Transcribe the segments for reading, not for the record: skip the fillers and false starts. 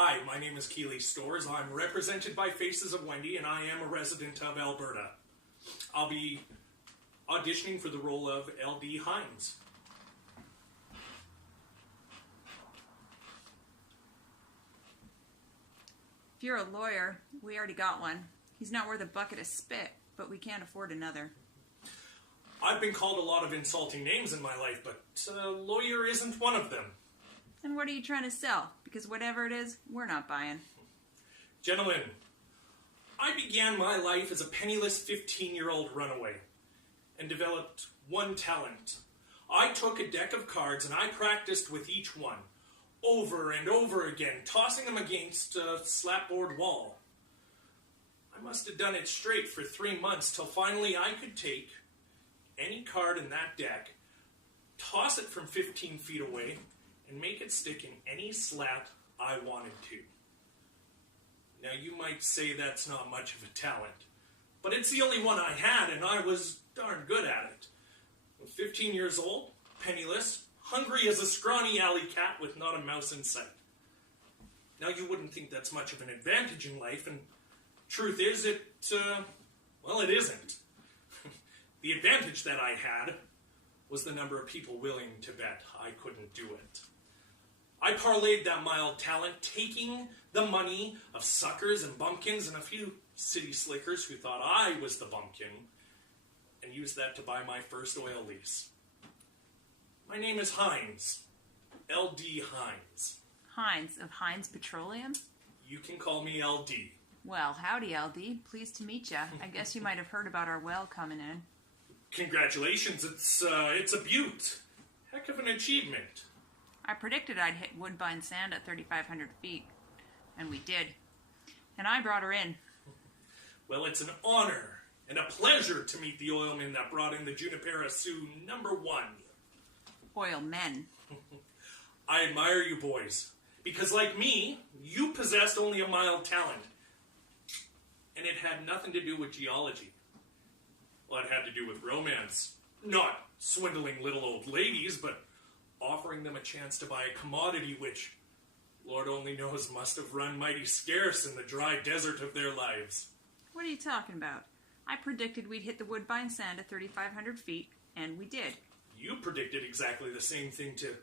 Hi, my name is Keeley Stores. I'm represented by Faces of Wendy, and I am a resident of Alberta. I'll be auditioning for the role of L.D. Hines. If you're a lawyer, we already got one. He's not worth a bucket of spit, but we can't afford another. I've been called a lot of insulting names in my life, but lawyer isn't one of them. And what are you trying to sell? Because whatever it is, we're not buying. Gentlemen, I began my life as a penniless 15-year-old runaway and developed one talent. I took a deck of cards and I practiced with each one, over and over again, tossing them against a slapboard wall. I must have done it straight for 3 months till finally I could take any card in that deck, toss it from 15 feet away, and make it stick in any slat I wanted to. Now you might say that's not much of a talent, but it's the only one I had and I was darn good at it. I'm 15 years old, penniless, hungry as a scrawny alley cat with not a mouse in sight. Now you wouldn't think that's much of an advantage in life, and truth is it isn't. The advantage that I had was the number of people willing to bet I couldn't do it. I parlayed that mild talent, taking the money of suckers and bumpkins and a few city slickers who thought I was the bumpkin, and used that to buy my first oil lease. My name is Hines. L.D. Hines. Hines of Hines Petroleum? You can call me L.D. Well, howdy, LD. Pleased to meet ya. I guess you might have heard about our well coming in. Congratulations, it's a beaut. Heck of an achievement. I predicted I'd hit Woodbine Sand at 3,500 feet, and we did. And I brought her in. Well, it's an honor and a pleasure to meet the oilman that brought in the Junipero Sioux #1. Oil men. I admire you boys, because like me, you possessed only a mild talent. And it had nothing to do with geology. Well, it had to do with romance. Not swindling little old ladies, but offering them a chance to buy a commodity which, Lord only knows, must have run mighty scarce in the dry desert of their lives. What are you talking about? I predicted we'd hit the Woodbine Sand at 3,500 feet, and we did. You predicted exactly the same thing to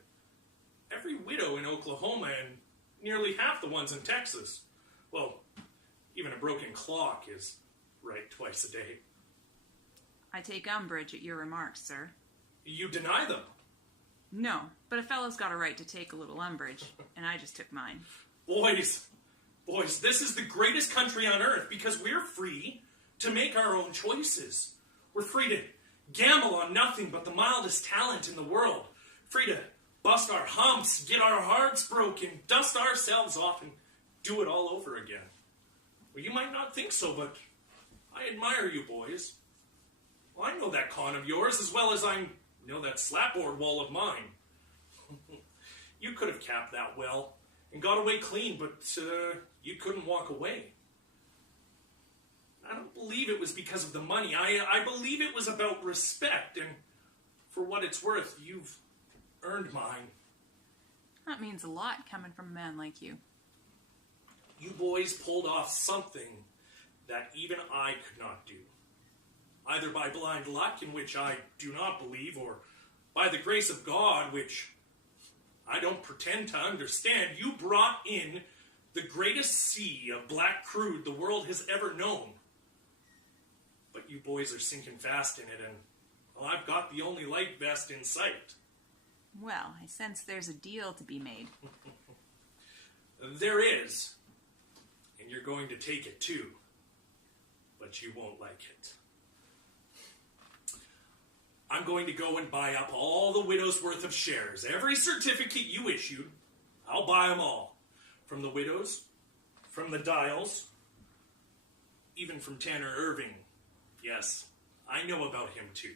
every widow in Oklahoma and nearly half the ones in Texas. Well, even a broken clock is right twice a day. I take umbrage at your remarks, sir. You deny them. No, but a fellow's got a right to take a little umbrage, and I just took mine. Boys, this is the greatest country on earth because we're free to make our own choices. We're free to gamble on nothing but the mildest talent in the world. Free to bust our humps, get our hearts broken, dust ourselves off, and do it all over again. Well, you might not think so, but I admire you boys. Well, I know that con of yours as well as I know that slapboard wall of mine. You could have capped that well and got away clean, but you couldn't walk away. I don't believe it was because of the money. I believe it was about respect, and for what it's worth, you've earned mine. That means a lot coming from a man like you. You boys pulled off something that even I could not do. Either by blind luck, in which I do not believe, or by the grace of God, which I don't pretend to understand. You brought in the greatest sea of black crude the world has ever known. But you boys are sinking fast in it, and well, I've got the only light vest in sight. Well, I sense there's a deal to be made. There is. And you're going to take it too. But you won't like it. I'm going to go and buy up all the widow's worth of shares. Every certificate you issued, I'll buy them all. From the widows, from the Dials, even from Tanner Irving. Yes, I know about him too.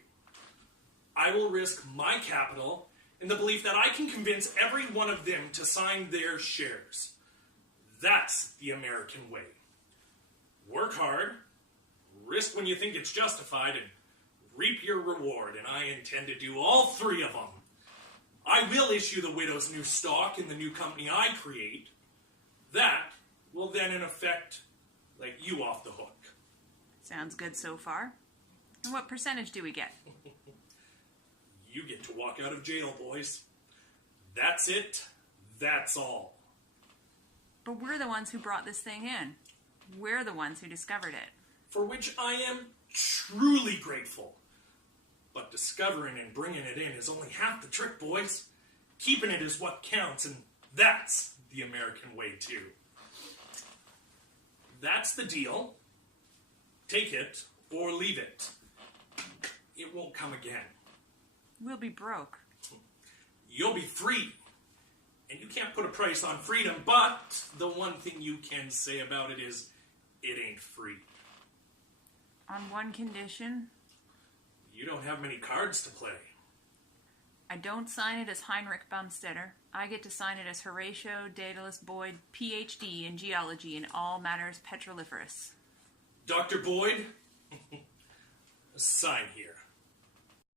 I will risk my capital in the belief that I can convince every one of them to sign their shares. That's the American way. Work hard, risk when you think it's justified, and reap your reward, and I intend to do all three of them. I will issue the widow's new stock in the new company I create, That will then, in effect, let you off the hook. Sounds good so far. And what percentage do we get? You get to walk out of jail, boys. That's it. That's all. But we're the ones who brought this thing in. We're the ones who discovered it. For which I am truly grateful. But discovering and bringing it in is only half the trick, boys. Keeping it is what counts, and that's the American way, too. That's the deal. Take it or leave it. It won't come again. We'll be broke. You'll be free. And you can't put a price on freedom, but the one thing you can say about it is it ain't free. On one condition, You don't have many cards to play. I don't sign it as Heinrich Bumstetter. I get to sign it as Horatio Daedalus Boyd, Ph.D. in geology in all matters petroliferous. Dr. Boyd, sign here.